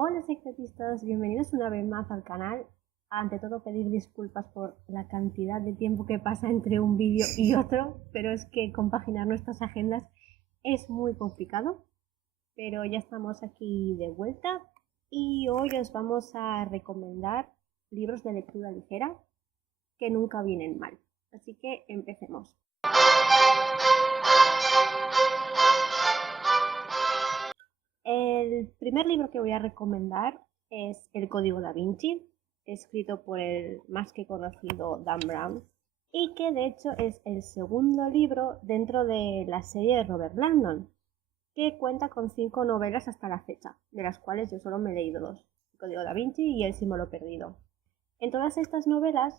Hola secretistas, bienvenidos una vez más al canal. Ante todo pedir disculpas por la cantidad de tiempo que pasa entre un vídeo y otro, pero es que compaginar nuestras agendas es muy complicado. Pero ya estamos aquí de vuelta y hoy os vamos a recomendar libros de lectura ligera que nunca vienen mal. Así que empecemos. El primer libro que voy a recomendar es El Código Da Vinci, escrito por el más que conocido Dan Brown, y que de hecho es el segundo libro dentro de la serie de Robert Langdon, que cuenta con 5 novelas hasta la fecha, de las cuales yo solo me he leído 2, El Código Da Vinci y El símbolo perdido. En todas estas novelas,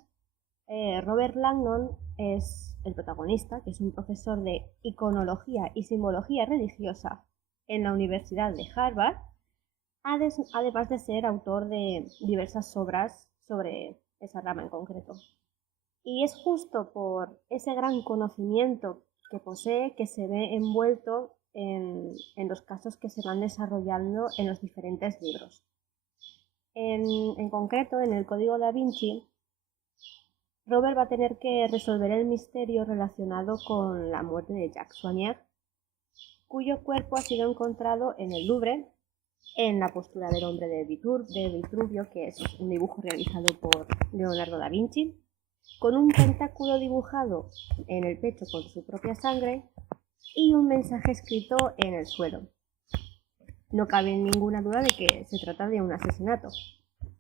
Robert Langdon es el protagonista, que es un profesor de iconología y simbología religiosa en la Universidad de Harvard, además de ser autor de diversas obras sobre esa rama en concreto. Y es justo por ese gran conocimiento que posee que se ve envuelto en los casos que se van desarrollando en los diferentes libros. En concreto, en el Código Da Vinci, Robert va a tener que resolver el misterio relacionado con la muerte de Jacques Soignier, cuyo cuerpo ha sido encontrado en el Louvre, en la postura del hombre de Vitruvio, que es un dibujo realizado por Leonardo da Vinci, con un pentáculo dibujado en el pecho con su propia sangre y un mensaje escrito en el suelo. No cabe ninguna duda de que se trata de un asesinato.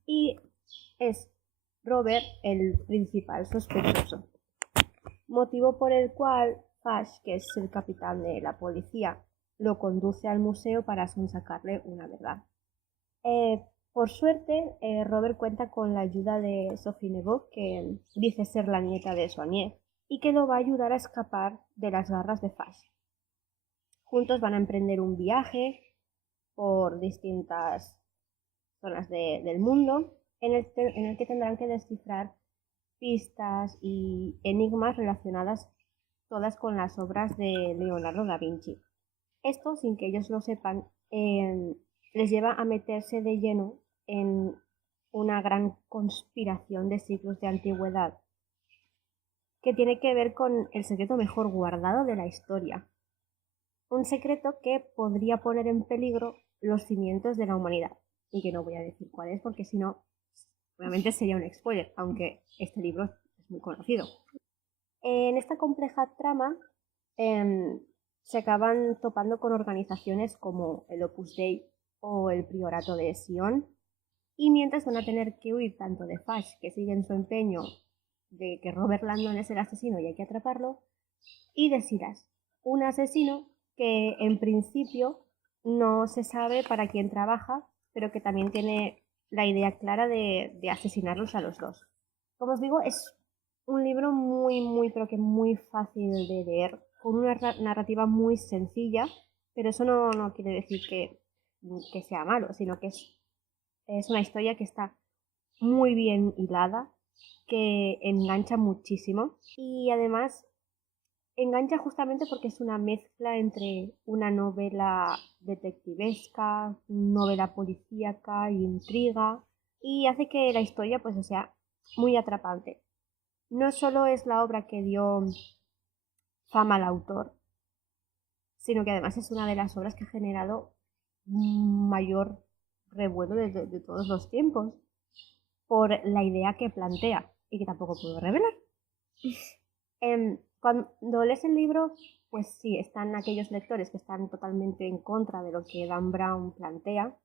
Y es Robert el principal sospechoso, motivo por el cual Fash, que es el capitán de la policía, lo conduce al museo para sonsacarle una verdad. Por suerte, Robert cuenta con la ayuda de Sophie Nebot, que dice ser la nieta de Soignier, y que lo va a ayudar a escapar de las garras de Fash. Juntos van a emprender un viaje por distintas zonas del mundo en el que tendrán que descifrar pistas y enigmas relacionadas todas con las obras de Leonardo da Vinci. Esto, sin que ellos lo sepan, les lleva a meterse de lleno en una gran conspiración de siglos de antigüedad que tiene que ver con el secreto mejor guardado de la historia. Un secreto que podría poner en peligro los cimientos de la humanidad. Y que no voy a decir cuál es porque si no, obviamente sería un spoiler, aunque este libro es muy conocido. En esta compleja trama se acaban topando con organizaciones como el Opus Dei o el Priorato de Sion, y mientras van a tener que huir tanto de Fash, que sigue en su empeño de que Robert Langdon es el asesino y hay que atraparlo, y de Silas, un asesino que en principio no se sabe para quién trabaja, pero que también tiene la idea clara de asesinarlos a los dos. Como os digo, es un libro pero que muy fácil de leer, con una narrativa muy sencilla, pero eso no quiere decir que sea malo, sino que es una historia que está muy bien hilada, que engancha muchísimo y además engancha justamente porque es una mezcla entre una novela detectivesca, novela policíaca, intriga, y hace que la historia pues sea muy atrapante. No solo es la obra que dio fama al autor, sino que además es una de las obras que ha generado mayor revuelo de todos los tiempos por la idea que plantea y que tampoco puedo revelar. Cuando lees el libro, pues sí, están aquellos lectores que están totalmente en contra de lo que Dan Brown plantea,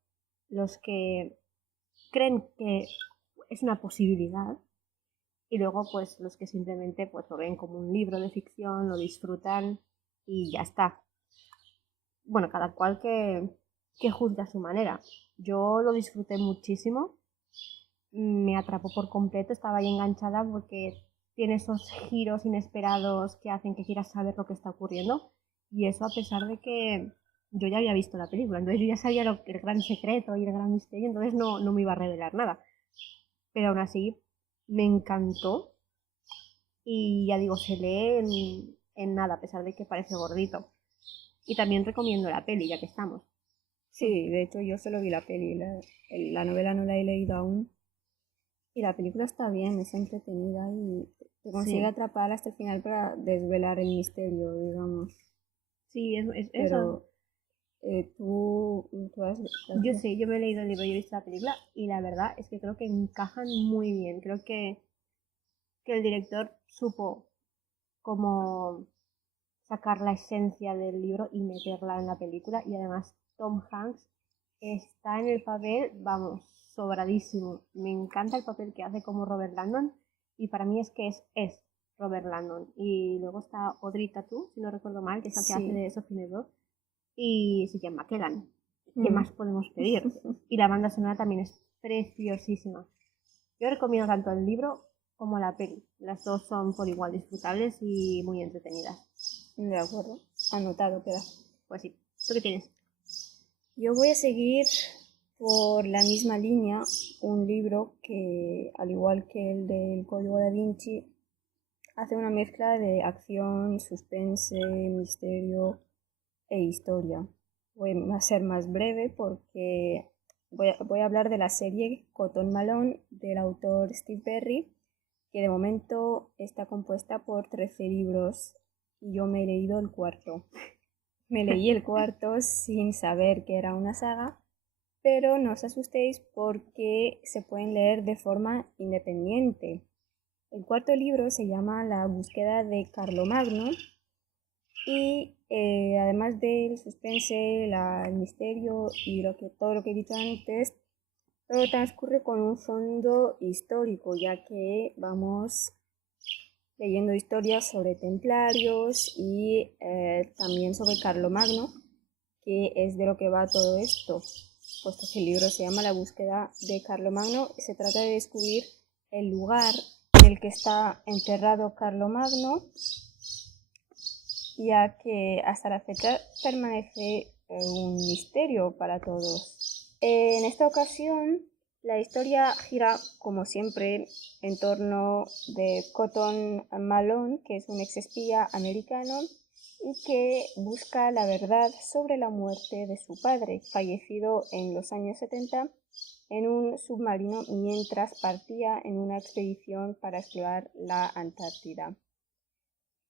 los que creen que es una posibilidad, y luego pues los que simplemente pues lo ven como un libro de ficción, lo disfrutan y ya está. Bueno, cada cual que juzgue a su manera. Yo lo disfruté muchísimo, me atrapó por completo, estaba ahí enganchada porque tiene esos giros inesperados que hacen que quieras saber lo que está ocurriendo, y eso a pesar de que yo ya había visto la película, entonces yo ya sabía el gran secreto y el gran misterio, entonces no me iba a revelar nada, pero aún así me encantó y ya digo, se lee en nada, a pesar de que parece gordito. Y también recomiendo la peli, ya que estamos. Sí, de hecho yo solo vi la peli, la novela no la he leído aún. Y la película está bien, es entretenida y te consigue Sí, atrapar hasta el final para desvelar el misterio, digamos. sí, es eso. Pero tú has Yo sí, yo me he leído el libro y he visto la película y la verdad es que creo que encajan muy bien. Creo que el director supo cómo sacar la esencia del libro y meterla en la película y además Tom Hanks está en el papel, vamos, sobradísimo. Me encanta el papel que hace como Robert Landon y para mí es que es Robert Landon. Y luego está Audrey Tautou, si no recuerdo mal, que es la que hace sí. de Sophie Neveu, y se llama McKellan. ¿Qué Mm. más podemos pedir? Y la banda sonora también es preciosísima. Yo recomiendo tanto el libro como la peli. Las dos son por igual disfrutables y muy entretenidas. De acuerdo, anotado queda. Pues sí. ¿Tú qué tienes? Yo voy a seguir por la misma línea un libro que, al igual que el del Código Da Vinci, hace una mezcla de acción, suspense, misterio e historia. Voy a ser más breve porque voy a hablar de la serie Cotton Malone del autor Steve Berry, que de momento está compuesta por 13 libros y yo me he leído el cuarto. Me leí el cuarto sin saber que era una saga, pero no os asustéis porque se pueden leer de forma independiente. El cuarto libro se llama La búsqueda de Carlomagno y además del suspense, el misterio y todo lo que he dicho antes, todo transcurre con un fondo histórico, ya que vamos leyendo historias sobre templarios y también sobre Carlomagno, que es de lo que va todo esto, puesto que el libro se llama La búsqueda de Carlomagno y se trata de descubrir el lugar en el que está enterrado Carlomagno, ya que hasta la fecha permanece un misterio para todos. En esta ocasión, la historia gira, como siempre, en torno de Cotton Malone, que es un exespía americano y que busca la verdad sobre la muerte de su padre, fallecido en los años 70 en un submarino mientras partía en una expedición para explorar la Antártida.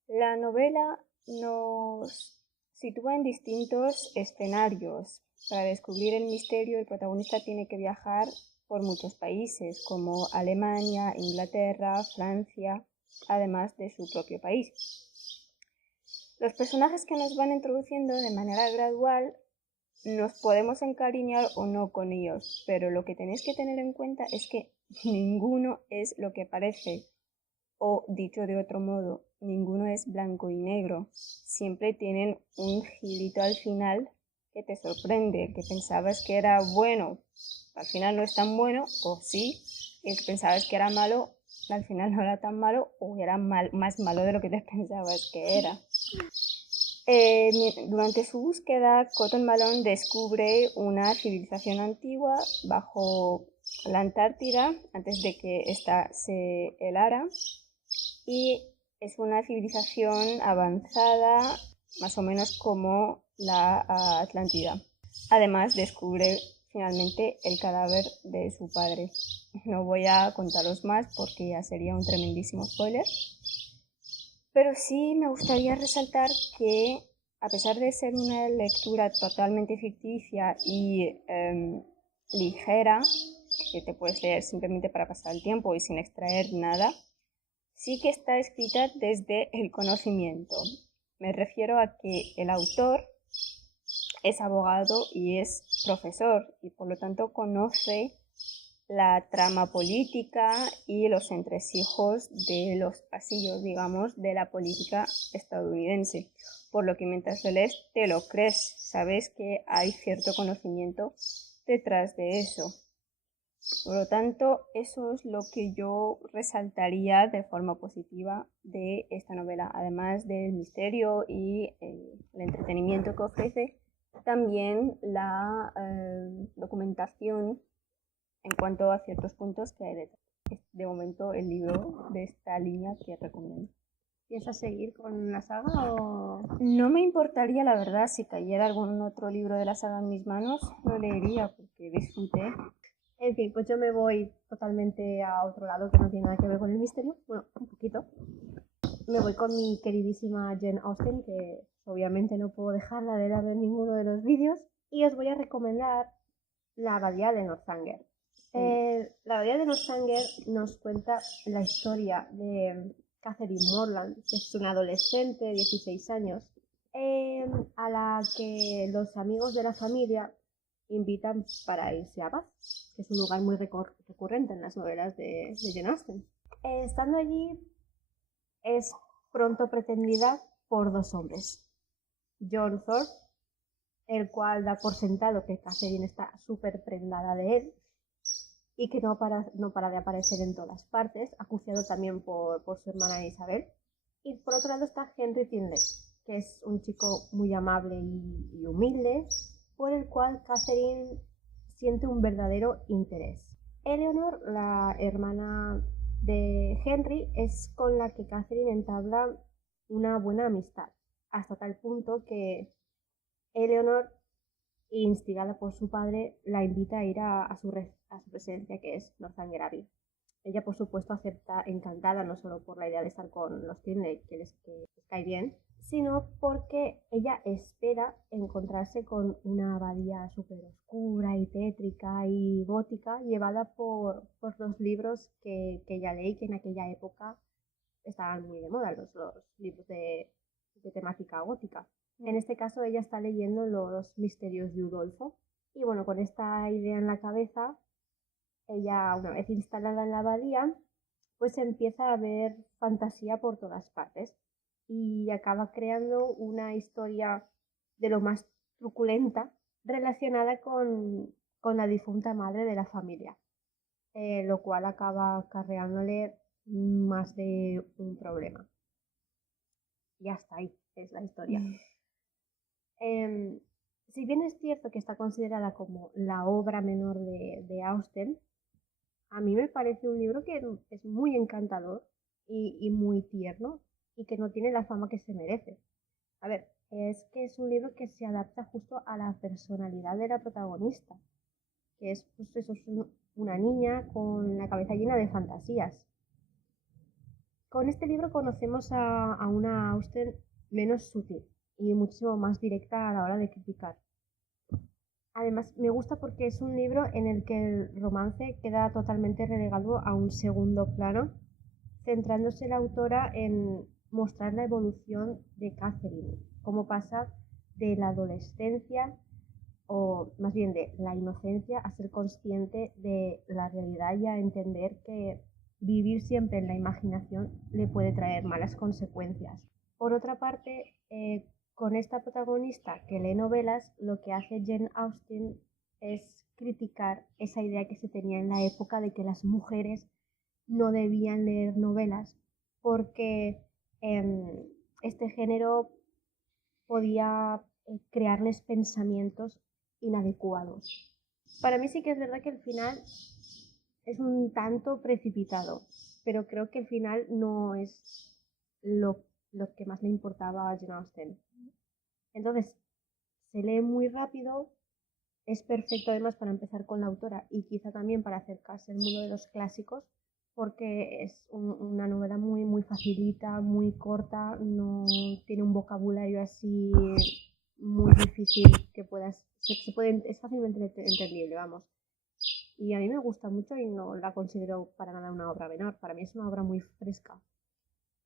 La novela nos sitúa en distintos escenarios. Para descubrir el misterio, el protagonista tiene que viajar por muchos países, como Alemania, Inglaterra, Francia, además de su propio país. Los personajes que nos van introduciendo de manera gradual nos podemos encariñar o no con ellos, pero lo que tenéis que tener en cuenta es que ninguno es lo que parece. O dicho de otro modo, ninguno es blanco y negro. Siempre tienen un girito al final que te sorprende, que pensabas que era bueno, al final no es tan bueno, o sí, y que pensabas que era malo, al final no era tan malo, o era más malo de lo que te pensabas que era. Durante su búsqueda, Cotton Malone descubre una civilización antigua bajo la Antártida antes de que ésta se helara y es una civilización avanzada más o menos como la Atlántida. Además descubre finalmente el cadáver de su padre. No voy a contaros más porque ya sería un tremendísimo spoiler, pero sí me gustaría resaltar que a pesar de ser una lectura totalmente ficticia y ligera, que te puedes leer simplemente para pasar el tiempo y sin extraer nada, sí que está escrita desde el conocimiento. Me refiero a que el autor es abogado y es profesor y por lo tanto conoce la trama política y los entresijos de los pasillos, digamos, de la política estadounidense. Por lo que mientras lo lees te lo crees, sabes que hay cierto conocimiento detrás de eso. Por lo tanto, eso es lo que yo resaltaría de forma positiva de esta novela, además del misterio y el entretenimiento que ofrece, también la documentación en cuanto a ciertos puntos que hay detrás. Es de momento el libro de esta línea que recomiendo. ¿Piensas seguir con la saga o...? No me importaría, la verdad, si cayera algún otro libro de la saga en mis manos, lo leería porque disfruté. En fin, pues yo me voy totalmente a otro lado que no tiene nada que ver con el misterio. Bueno, un poquito. Me voy con mi queridísima Jane Austen, que obviamente no puedo dejarla de lado en ninguno de los vídeos. Y os voy a recomendar La Abadía de Northanger. La Abadía de Northanger nos cuenta la historia de Catherine Morland, que es una adolescente de 16 años, a la que los amigos de la familia invitan para irse a Bath, que es un lugar muy recurrente en las novelas de Jane Austen. Estando allí, es pronto pretendida por dos hombres. John Thorpe, el cual da por sentado que Catherine está súper prendada de él y que no para de aparecer en todas partes, acuciado también por su hermana Isabel. Y por otro lado está Henry Tinley, que es un chico muy amable y humilde, por el cual Catherine siente un verdadero interés. Eleanor, la hermana de Henry, es con la que Catherine entabla una buena amistad, hasta tal punto que Eleanor, instigada por su padre, la invita a ir a su residencia, que es Northanger Abbey. Ella, por supuesto, acepta encantada, no solo por la idea de estar con los Tinley, que les cae bien, sino porque ella espera encontrarse con una abadía súper oscura y tétrica y gótica, llevada por los libros que ella leí, que en aquella época estaban muy de moda, los libros de temática gótica. En este caso ella está leyendo los misterios de Udolfo y bueno, con esta idea en la cabeza, ella una vez instalada en la abadía, pues empieza a ver fantasía por todas partes y acaba creando una historia de lo más truculenta relacionada con la difunta madre de la familia, lo cual acaba acarreándole más de un problema. Y hasta ahí es la historia. Si bien es cierto que está considerada como la obra menor de Austen, a mí me parece un libro que es muy encantador y muy tierno y que no tiene la fama que se merece. A ver, es que es un libro que se adapta justo a la personalidad de la protagonista, que es pues eso, es una niña con la cabeza llena de fantasías. Con este libro conocemos a una Austen menos sutil y muchísimo más directa a la hora de criticar. Además, me gusta porque es un libro en el que el romance queda totalmente relegado a un segundo plano, centrándose la autora en mostrar la evolución de Catherine, cómo pasa de la adolescencia, o más bien de la inocencia, a ser consciente de la realidad y a entender que vivir siempre en la imaginación le puede traer malas consecuencias. Por otra parte, con esta protagonista que lee novelas, lo que hace Jane Austen es criticar esa idea que se tenía en la época de que las mujeres no debían leer novelas porque este género podía crearles pensamientos inadecuados. Para mí sí que es verdad que el final es un tanto precipitado, pero creo que el final no es lo que más le importaba a Jane Austen. Entonces, se lee muy rápido, es perfecto además para empezar con la autora y quizá también para acercarse al mundo de los clásicos, porque es una novela muy facilita, muy corta, no tiene un vocabulario así muy difícil que es fácilmente entendible, vamos. Y a mí me gusta mucho y no la considero para nada una obra menor, para mí es una obra muy fresca.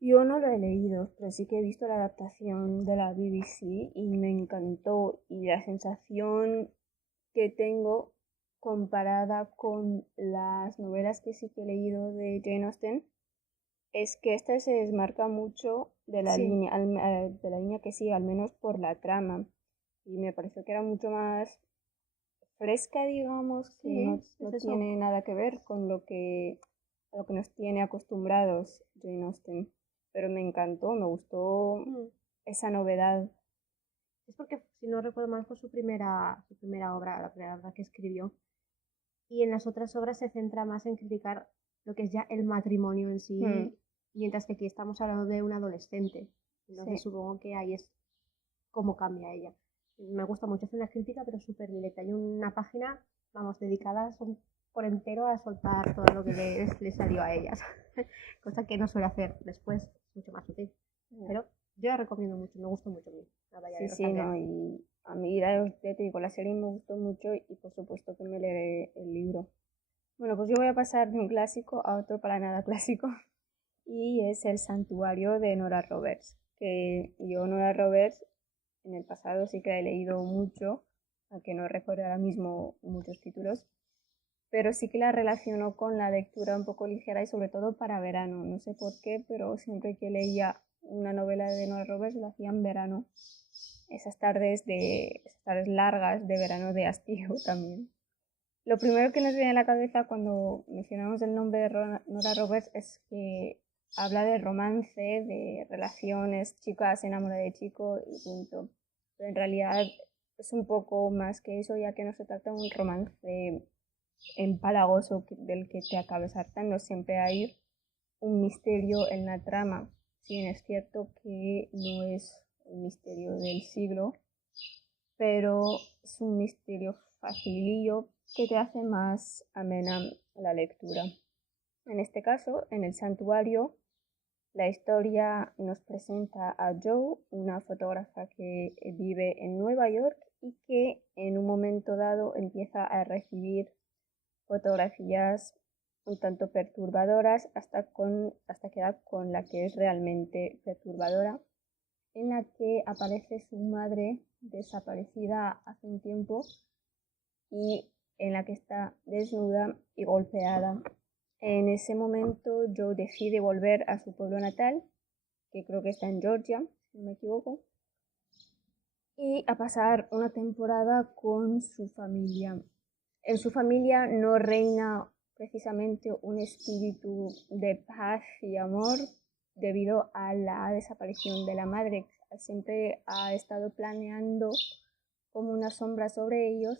Yo no lo he leído, pero sí que he visto la adaptación de la BBC y me encantó. Y la sensación que tengo comparada con las novelas que sí que he leído de Jane Austen es que esta se desmarca mucho de la línea, de la línea que sigue, al menos por la trama. Y me pareció que era mucho más fresca, digamos, que no tiene nada que ver con a lo que nos tiene acostumbrados Jane Austen. Pero me encantó, me gustó esa novedad. Es porque, si no recuerdo mal, fue su primera obra, la primera obra que escribió. Y en las otras obras se centra más en criticar lo que es ya el matrimonio en sí mientras que aquí estamos hablando de un adolescente. Entonces Sí. supongo que ahí es cómo cambia ella. Me gusta mucho hacer una crítica, pero súper directa. Hay una página, vamos, dedicada por entero a soltar todo lo que le salió a ellas. Cosa que no suele hacer después, es mucho más sutil. Pero yo la recomiendo mucho, me gustó mucho a mí, La Balla de Sí, los sí, no, Aldeanos. y a mí, ya te digo, la serie me gustó mucho y por supuesto que me leeré el libro. Bueno, pues yo voy a pasar de un clásico a otro para nada clásico y es El Santuario de Nora Roberts, que yo Nora Roberts en el pasado sí que he leído mucho, aunque no recuerdo ahora mismo muchos títulos, pero sí que la relaciono con la lectura un poco ligera y sobre todo para verano. No sé por qué, pero siempre que leía una novela de Nora Roberts lo hacía en verano. Esas tardes largas de verano de hastío también. Lo primero que nos viene a la cabeza cuando mencionamos el nombre de Nora Roberts es que habla de romance, de relaciones, chicas se enamoran de chico y punto. Pero en realidad es un poco más que eso, ya que no se trata de un romance empalagoso del que te acabes hartando. Siempre hay un misterio en la trama. Si bien es cierto que no es un misterio del siglo, pero es un misterio facilillo que te hace más amena la lectura. En este caso, en El Santuario, la historia nos presenta a Joe, una fotógrafa que vive en Nueva York y que en un momento dado empieza a recibir fotografías un tanto perturbadoras hasta quedar con la que es realmente perturbadora, en la que aparece su madre desaparecida hace un tiempo y en la que está desnuda y golpeada. En ese momento Joe decide volver a su pueblo natal, que creo que está en Georgia, si no me equivoco, y a pasar una temporada con su familia. En su familia no reina precisamente un espíritu de paz y amor debido a la desaparición de la madre. Siempre ha estado planeando como una sombra sobre ellos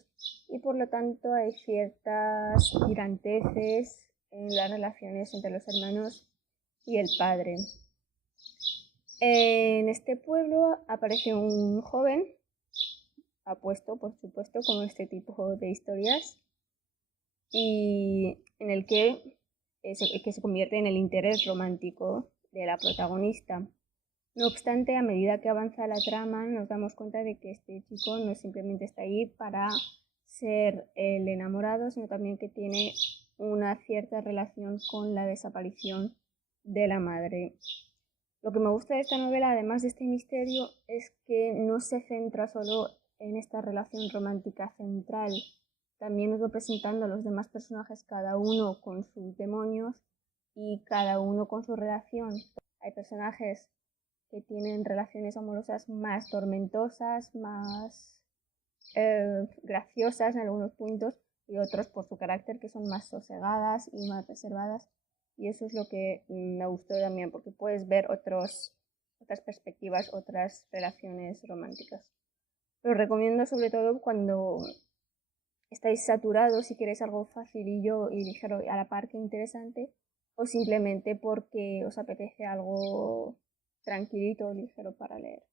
y por lo tanto hay ciertas tiranteces en las relaciones entre los hermanos y el padre. En este pueblo aparece un joven apuesto, por supuesto, con este tipo de historias y en el que se convierte en el interés romántico de la protagonista. No obstante, a medida que avanza la trama, nos damos cuenta de que este chico no simplemente está ahí para ser el enamorado, sino también que tiene una cierta relación con la desaparición de la madre. Lo que me gusta de esta novela, además de este misterio, es que no se centra solo en esta relación romántica central. También nos va presentando a los demás personajes, cada uno con sus demonios y cada uno con su relación. Hay personajes que tienen relaciones amorosas más tormentosas, más graciosas en algunos puntos y otros por su carácter que son más sosegadas y más reservadas. Y eso es lo que me gustó también, porque puedes ver otras perspectivas, otras relaciones románticas. Lo recomiendo sobre todo cuando estáis saturados y queréis algo facilillo y ligero a la par que interesante, o simplemente porque os apetece algo tranquilito, ligero para leer.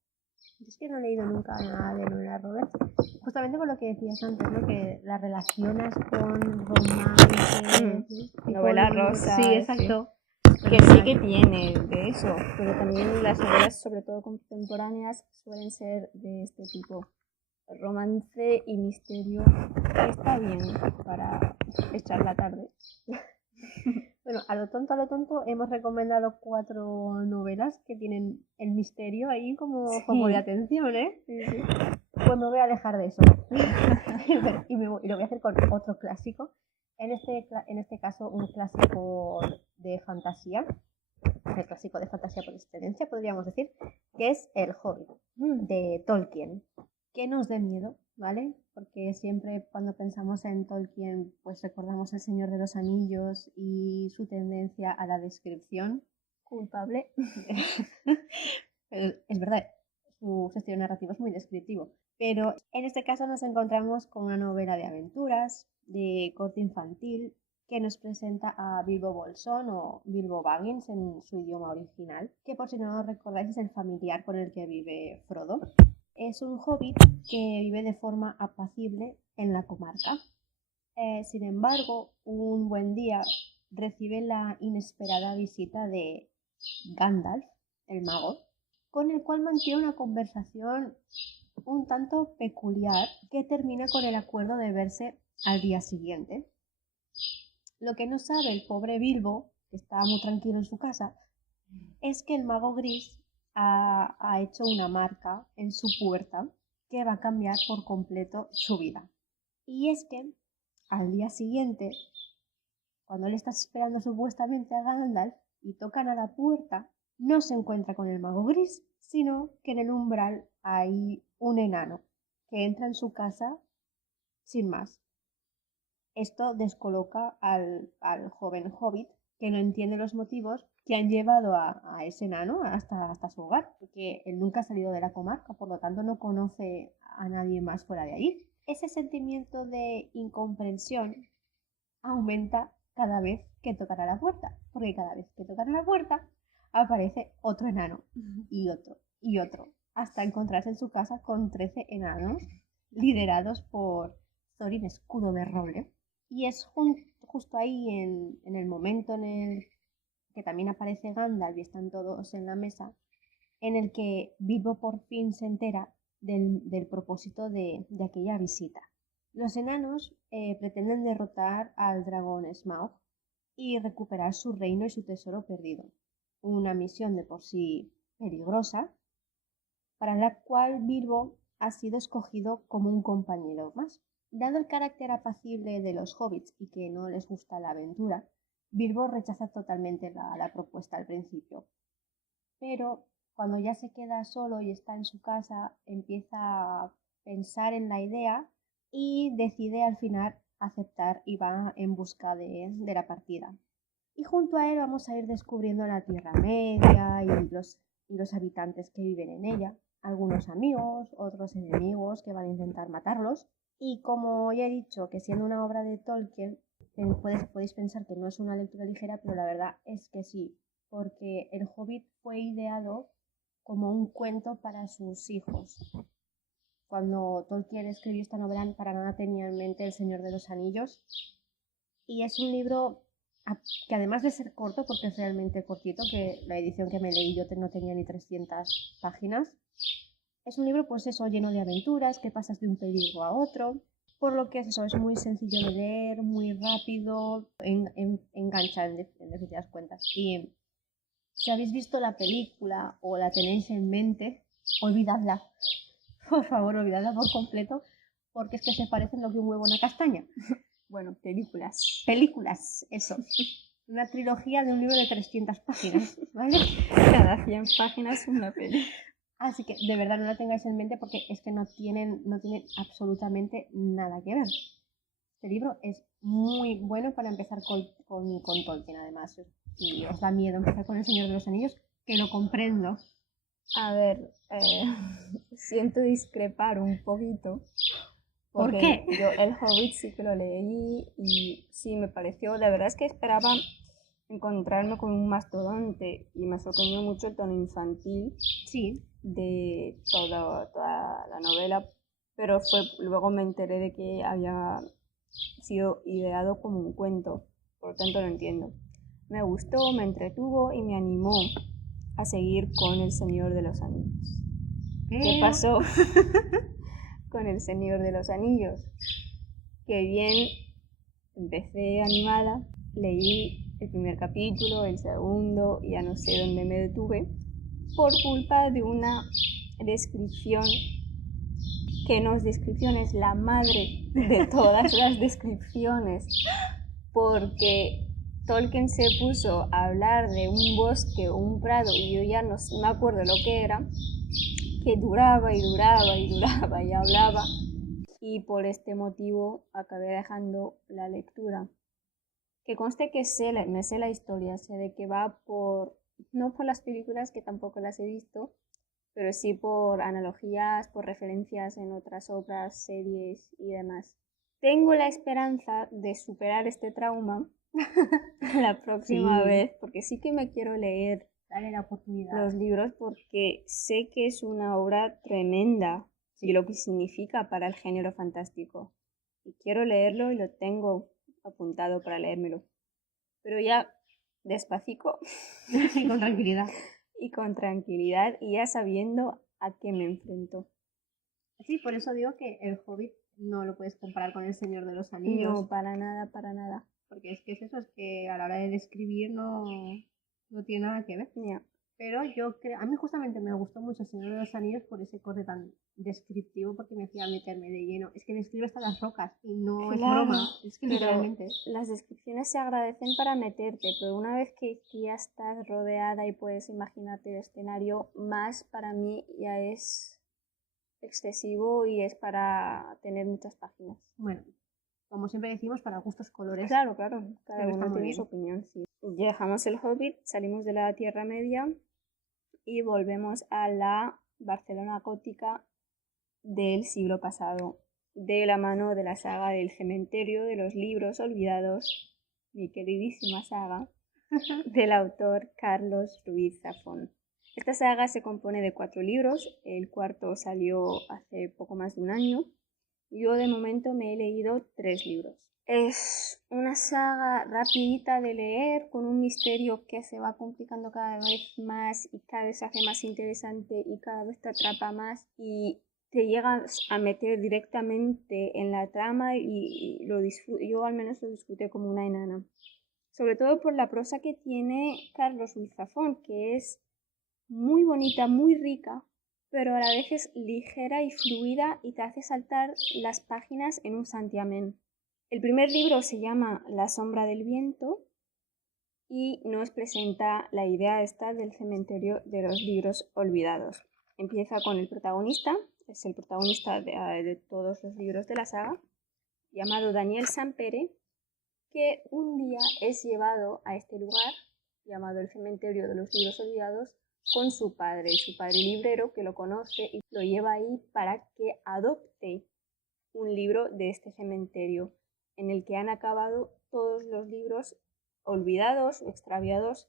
Yo es que no he leído nunca nada de Nora Roberts, justamente por lo que decías antes, ¿no? Que la relacionas con romance y Novela con... rosa, Sí, sí. exacto. Que sí que tiene de eso, pero también las novelas, sobre todo contemporáneas, suelen ser de este tipo. Romance y misterio está bien para echar la tarde. Bueno, a lo tonto, hemos recomendado 4 novelas que tienen el misterio ahí como foco de Sí, atención, ¿eh? sí, sí. Pues me voy a alejar de eso. Y lo voy a hacer con otro clásico. En este caso, un clásico de fantasía, el clásico de fantasía por excelencia, podríamos decir, que es El Hobbit, de Tolkien. Que nos dé miedo, ¿vale? Porque siempre cuando pensamos en Tolkien, pues recordamos El Señor de los Anillos y su tendencia a la descripción. Culpable. Es verdad, su estilo narrativo es muy descriptivo. Pero en este caso nos encontramos con una novela de aventuras, de corte infantil, que nos presenta a Bilbo Bolsón o Bilbo Baggins en su idioma original, que por si no lo recordáis es el familiar con el que vive Frodo. Es un hobbit que vive de forma apacible en la comarca. Sin embargo, un buen día recibe la inesperada visita de Gandalf, el mago, con el cual mantiene una conversación un tanto peculiar que termina con el acuerdo de verse al día siguiente. Lo que no sabe el pobre Bilbo, que está muy tranquilo en su casa, es que el mago gris ha hecho una marca en su puerta que va a cambiar por completo su vida. Y es que al día siguiente, cuando él está esperando supuestamente a Gandalf y tocan a la puerta, no se encuentra con el mago gris, sino que en el umbral hay un enano que entra en su casa sin más. Esto descoloca al joven hobbit, que no entiende los motivos que han llevado a ese enano hasta su hogar, porque él nunca ha salido de la comarca, por lo tanto no conoce a nadie más fuera de allí. Ese sentimiento de incomprensión aumenta cada vez que tocan a la puerta, porque cada vez que tocan a la puerta aparece otro enano y otro, hasta encontrarse en su casa con 13 enanos liderados por Thorin Escudo de Roble. Y es justo ahí en el momento en el que también aparece Gandalf y están todos en la mesa, en el que Bilbo por fin se entera del propósito de aquella visita. Los enanos pretenden derrotar al dragón Smaug y recuperar su reino y su tesoro perdido. Una misión de por sí peligrosa, para la cual Bilbo ha sido escogido como un compañero más. Dado el carácter apacible de los hobbits y que no les gusta la aventura, Bilbo rechaza totalmente la propuesta al principio. Pero cuando ya se queda solo y está en su casa, empieza a pensar en la idea y decide al final aceptar y va en busca de la partida. Y junto a él vamos a ir descubriendo la Tierra Media y los habitantes que viven en ella, algunos amigos, otros enemigos que van a intentar matarlos. Y como ya he dicho, que siendo una obra de Tolkien, podéis pensar que no es una lectura ligera, pero la verdad es que sí, porque El Hobbit fue ideado como un cuento para sus hijos. Cuando Tolkien escribió esta novela, para nada tenía en mente El Señor de los Anillos. Y es un libro que además de ser corto, porque es realmente cortito, que la edición que me leí yo no tenía ni 300 páginas, es un libro pues eso, lleno de aventuras, que pasas de un peligro a otro, por lo que es eso, es muy sencillo de leer, muy rápido, engancha en definitivas cuentas. Y si habéis visto la película o la tenéis en mente, olvidadla. Por favor, olvidadla por completo, porque es que se parecen lo que un huevo a una castaña. Bueno, películas. Películas, eso. Una trilogía de un libro de 300 páginas, ¿vale? Cada 100 páginas una peli. Así que de verdad no la tengáis en mente porque es que no tienen absolutamente nada que ver. Este libro es muy bueno para empezar con Tolkien, además. Y os da miedo empezar con El Señor de los Anillos, que lo comprendo. A ver, siento discrepar un poquito. ¿Por qué? Yo El Hobbit sí que lo leí y sí me pareció, la verdad es que esperaba encontrarme con un mastodonte y me sorprendió mucho el tono infantil Sí. de toda la novela, pero luego me enteré de que había sido ideado como un cuento, por lo tanto lo entiendo. Me gustó, me entretuvo y me animó a seguir con El Señor de los Anillos. ¿Qué pasó con El Señor de los Anillos? Que bien empecé animada, leí el primer capítulo, el segundo, y ya no sé dónde me detuve, por culpa de una descripción que no es descripción, es la madre de todas las descripciones, porque Tolkien se puso a hablar de un bosque o un prado y yo ya no me acuerdo lo que era, que duraba y duraba y duraba y hablaba, y por este motivo acabé dejando la lectura. Que conste que me sé la historia, sé de que va no por las películas, que tampoco las he visto, pero sí por analogías, por referencias en otras obras, series y demás. Tengo la esperanza de superar este trauma la próxima vez, porque sí que me quiero leer Dale la oportunidad. Los libros porque sé que es una obra tremenda y lo que significa para el género fantástico. Y quiero leerlo y lo tengo apuntado para leérmelo. Pero ya despacito y con tranquilidad. Y con tranquilidad y ya sabiendo a qué me enfrento. Sí, por eso digo que El Hobbit no lo puedes comparar con El Señor de los Anillos. No, para nada, para nada. Porque es que es eso, es que a la hora de escribir no tiene nada que ver. Yeah. Pero yo creo, a mí justamente me gustó mucho El Señor de los Anillos por ese corte tan descriptivo, porque me hacía meterme de lleno. Es que describe hasta las rocas y no es broma, es que literalmente. Las descripciones se agradecen para meterte, pero una vez que ya estás rodeada y puedes imaginarte el escenario, más para mí ya es excesivo y es para tener muchas páginas. Bueno, como siempre decimos, para gustos colores. Claro, cada uno tiene su opinión, sí. Dejamos el Hobbit, salimos de la Tierra Media y volvemos a la Barcelona gótica del siglo pasado, de la mano de la saga del Cementerio de los Libros Olvidados, mi queridísima saga, del autor Carlos Ruiz Zafón. Esta saga se compone de 4 libros, el cuarto salió hace poco más de un año. Yo de momento me he leído 3 libros. Es una saga rapidita de leer, con un misterio que se va complicando cada vez más y cada vez se hace más interesante y cada vez te atrapa más y te llegas a meter directamente en la trama y yo al menos lo disfruté como una enana. Sobre todo por la prosa que tiene Carlos Ruiz Zafón, que es muy bonita, muy rica, pero a la vez es ligera y fluida y te hace saltar las páginas en un santiamén. El primer libro se llama La sombra del viento y nos presenta la idea esta del cementerio de los libros olvidados. Empieza con el protagonista, es el protagonista de todos los libros de la saga, llamado Daniel Sampere, que un día es llevado a este lugar, llamado el cementerio de los libros olvidados, con su padre librero, que lo conoce y lo lleva ahí para que adopte un libro de este cementerio, en el que han acabado todos los libros olvidados o extraviados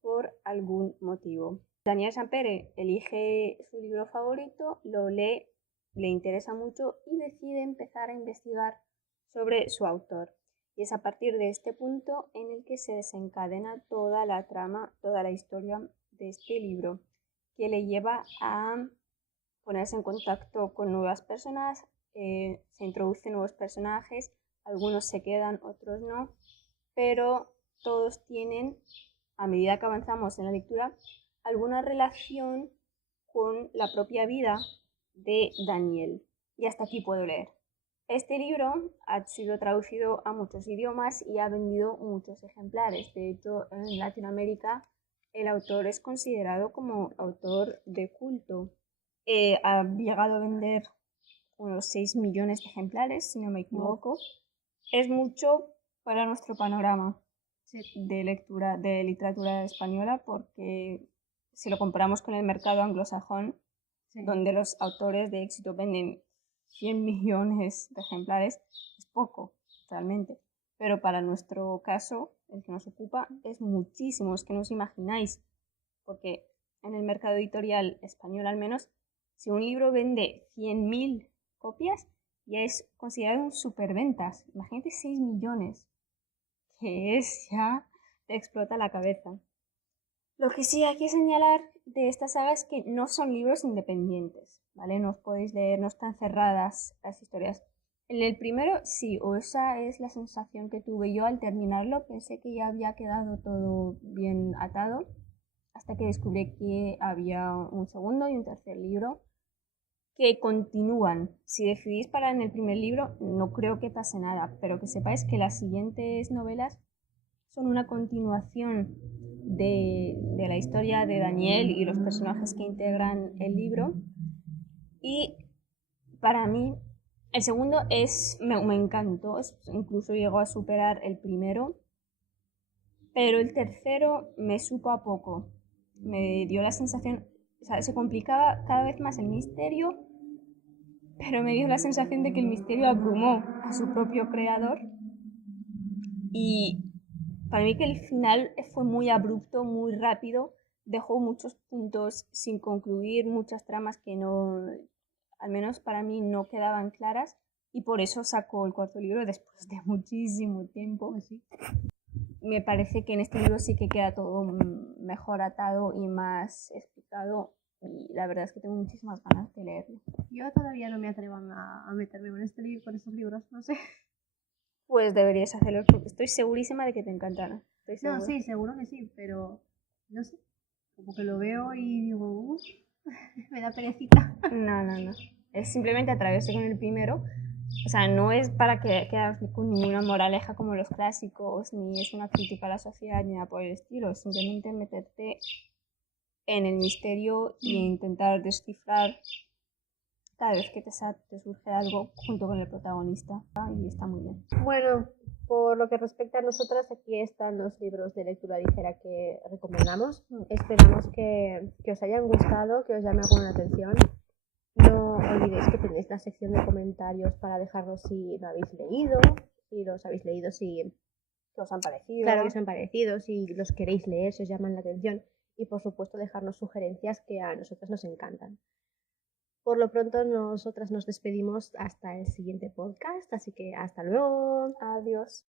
por algún motivo. Daniel Sampere elige su libro favorito, lo lee, le interesa mucho y decide empezar a investigar sobre su autor. Y es a partir de este punto en el que se desencadena toda la trama, toda la historia de este libro, que le lleva a ponerse en contacto con nuevas personas, se introducen nuevos personajes, algunos se quedan, otros no, pero todos tienen, a medida que avanzamos en la lectura, alguna relación con la propia vida de Daniel. Y hasta aquí puedo leer. Este libro ha sido traducido a muchos idiomas y ha vendido muchos ejemplares. De hecho, en Latinoamérica el autor es considerado como autor de culto. Ha llegado a vender unos 6 millones de ejemplares, si no me equivoco. Es mucho para nuestro panorama de literatura española, porque si lo comparamos con el mercado anglosajón, donde los autores de éxito venden 100 millones de ejemplares, es poco, realmente. Pero para nuestro caso, el que nos ocupa, es muchísimo, es que no os imagináis. Porque en el mercado editorial español, al menos, si un libro vende 100.000 copias, ya es considerado un superventas. Imagínate 6 millones, que es ya, te explota la cabeza. Lo que sí hay que señalar de esta saga es que no son libros independientes, ¿vale? No os podéis leer, no están cerradas las historias. En el primero sí, o esa es la sensación que tuve yo al terminarlo. Pensé que ya había quedado todo bien atado, hasta que descubrí que había un segundo y un tercer libro que continúan. Si decidís parar en el primer libro, no creo que pase nada, pero que sepáis que las siguientes novelas son una continuación de la historia de Daniel y los personajes que integran el libro. Y para mí, el segundo me encantó, incluso llegó a superar el primero, pero el tercero me supo a poco. Me dio la sensación, o sea, se complicaba cada vez más el misterio, pero me dio la sensación de que el misterio abrumó a su propio creador y para mí que el final fue muy abrupto, muy rápido, dejó muchos puntos sin concluir, muchas tramas que no, al menos para mí, no quedaban claras y por eso sacó el cuarto libro después de muchísimo tiempo. Sí. Me parece que en este libro sí que queda todo mejor atado y más explicado y la verdad es que tengo muchísimas ganas de leerlo. Yo todavía no me atrevo a meterme con con estos libros, no sé. Pues deberías hacerlo porque estoy segurísima de que te encantará. Estoy No, segura. sí, seguro que sí, pero no sé. Como que lo veo y digo, me da perecita. No. Es simplemente atravesar con el primero. O sea, no es para que quedas con ninguna moraleja como los clásicos, ni es una crítica a la sociedad, ni nada por el estilo. Es simplemente meterte en el misterio e intentar descifrar cada vez que te surge algo junto con el protagonista. Y está muy bien. Bueno, por lo que respecta a nosotras, aquí están los libros de lectura ligera que recomendamos. Esperamos que os hayan gustado, que os llame alguna atención. No olvidéis que tenéis la sección de comentarios para dejarnos si lo habéis leído, si los habéis leído, si ¿Qué os han parecido? claro que os han parecido, si los queréis leer, si os llaman la atención y por supuesto dejarnos sugerencias que a nosotras nos encantan. Por lo pronto nosotras nos despedimos hasta el siguiente podcast, así que hasta luego. Adiós.